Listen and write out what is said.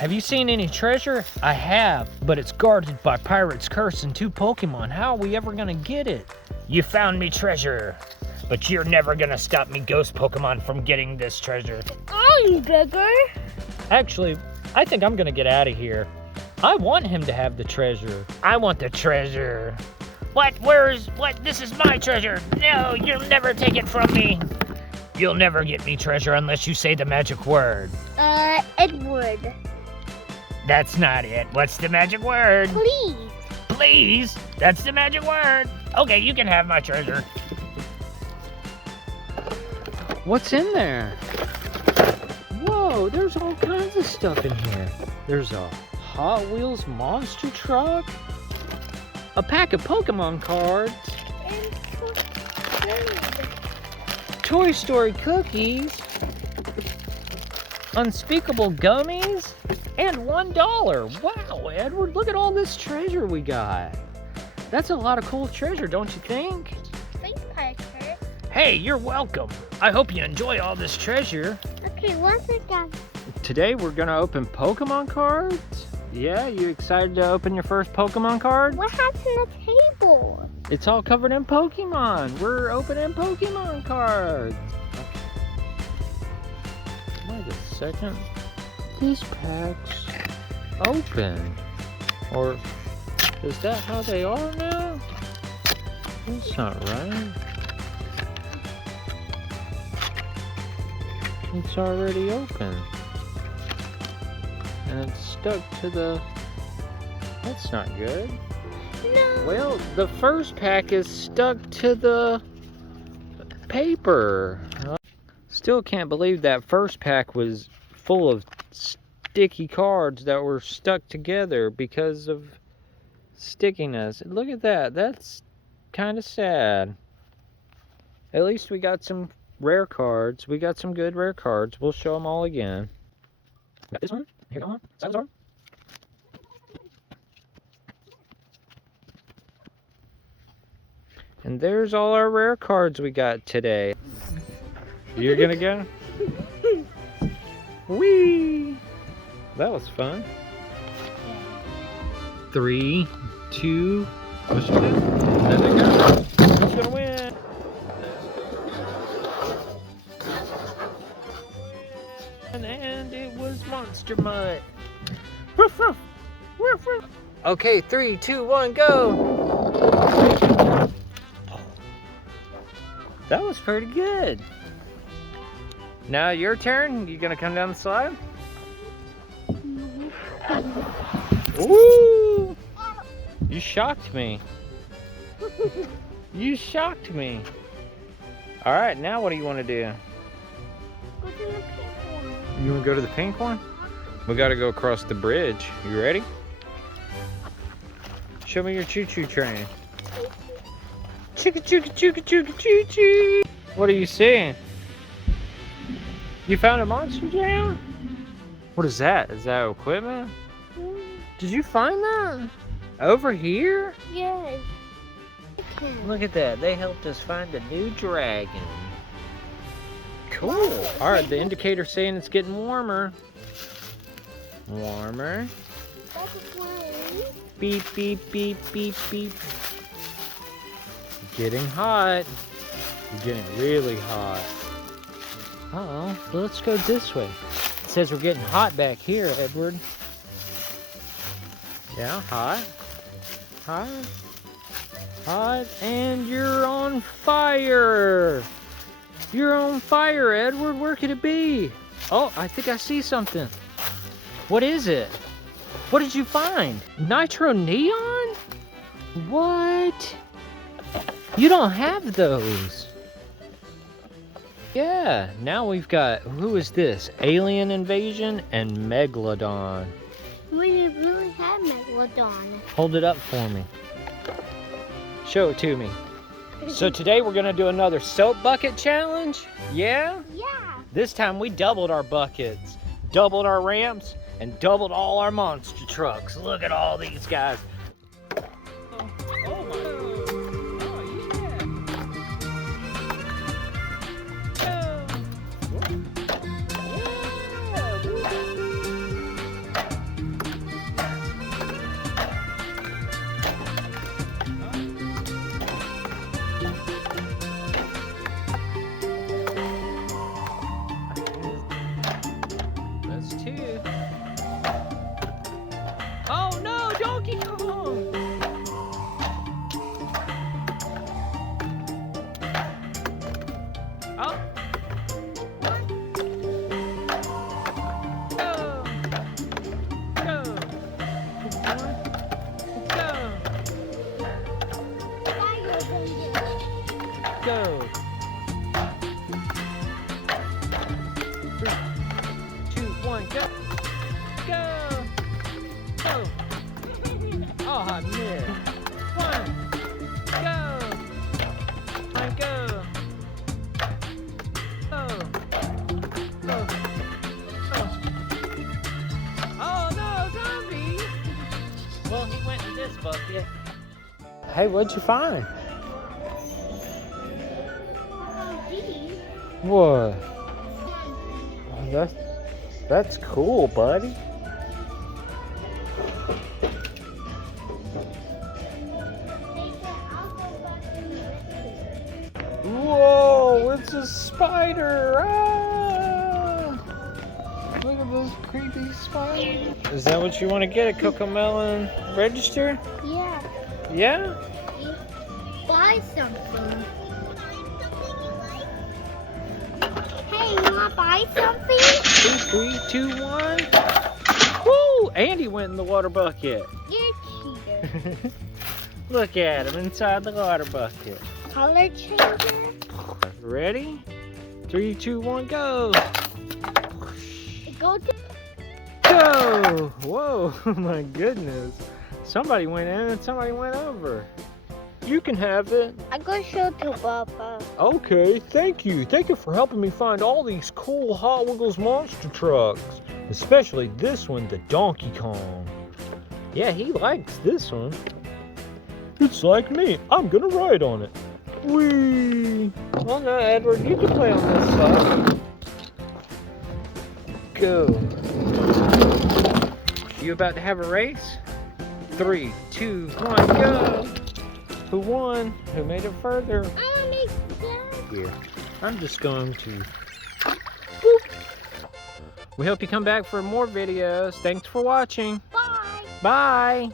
Have you seen any treasure? I have, but it's guarded by Pirate's Curse and 2 Pokemon. How are we ever gonna get it? You found me treasure, but you're never gonna stop me Ghost Pokemon from getting this treasure. I'm bigger. Actually, I think I'm gonna get out of here. I want him to have the treasure. I want the treasure. What? What? This is my treasure. No, you'll never take it from me. You'll never get me treasure unless you say the magic word. Edward. That's not it. What's the magic word? Please. Please? That's the magic word. Okay, you can have my treasure. What's in there? Whoa, there's all kinds of stuff in here. There's a Hot Wheels monster truck, a pack of Pokemon cards, Toy Story cookies, unspeakable gummies, and $1. Wow, Edward, look at all this treasure we got. That's a lot of cool treasure, don't you think? Thanks, Parker. Hey, you're welcome. I hope you enjoy all this treasure. Okay, what's it got? Today we're gonna open Pokemon cards. Yeah, you excited to open your first Pokemon card? What happened to the table? It's all covered in Pokemon. We're opening Pokemon cards. Wait a second. These packs open. Or is that how they are now? That's not right. It's already open. And it's stuck to the... That's not good. No. Well, the first pack is stuck to the paper. Still can't believe that first pack was full of sticky cards that were stuck together because of stickiness. Look at that. That's kind of sad. At least we got some rare cards. We got some good rare cards. We'll show them all again. Got this one. Here, come on. Side door. And there's all our rare cards we got today. You're gonna go? Whee! That was fun. 3, 2, what's your name? There they go. Who's gonna win? And it was Monster Mutt. Woof, woof. Woof, woof. Okay, 3, 2, 1, go! That was pretty good. Now your turn. You gonna come down the slide? Woo! You shocked me. You shocked me. All right, now what do you want to do? Go to the pink one. You want to go to the pink one? We got to go across the bridge. You ready? Show me your choo-choo train. Choo-choo, choo-choo, choo-choo, choo-choo. What are you seeing? You found a monster jam? What is that? Is that equipment? Did you find that? Over here? Yes. Look at that. They helped us find a new dragon. Cool. All right, the indicator's saying it's getting warmer. Warmer. That's one. Beep, beep, beep, beep, beep. Getting hot. Getting really hot. Uh-oh. Let's go this way. It says we're getting hot back here, Edward. Yeah, hot. Hot. Hot. And you're on fire. You're on fire, Edward. Where could it be? Oh, I think I see something. What is it? What did you find? Nitro Neon? What? You don't have those. Yeah, now we've got, who is this? Alien Invasion and Megalodon. We really have Megalodon. Hold it up for me. Show it to me. So today we're gonna do another soap bucket challenge. Yeah? Yeah. This time we doubled our buckets, doubled our ramps, and doubled all our monster trucks. Look at all these guys. Oh my. you. Oh no, Donkey Kong! Oh. Go. Go. Go. Go. 3, 2, 1, go. Go. Go. Oh, I missed. 1. Go. 1, go. Go. Go. Go. Oh no, zombie! Well, he went in this bucket. Hey, what'd you find? What? Oh, that's cool, buddy. Whoa, it's a spider! Ah! Look at those creepy spiders. Is that what you want to get at Cocomelon Register? Yeah. Yeah? Buy something. Hey, you wanna buy something? 2, 3, 2, 1. Woo! Andy went in the water bucket. You're a cheater. Look at him inside the water bucket. Color changer? Ready? 3, 2, 1, go! Go to Go! Whoa, my goodness. Somebody went in and somebody went over. You can have it. I go show to Papa. Okay, thank you. Thank you for helping me find all these cool Hot Wheels monster trucks. Especially this one, the Donkey Kong. Yeah, he likes this one. It's like me. I'm gonna ride on it. Whee! Well, no, Edward, you can play on this side. Go. You about to have a race? 3, 2, 1, go! Who won? Who made it further? I'll make that. Here. I'm just going to boop. We hope you come back for more videos. Thanks for watching. Bye. Bye.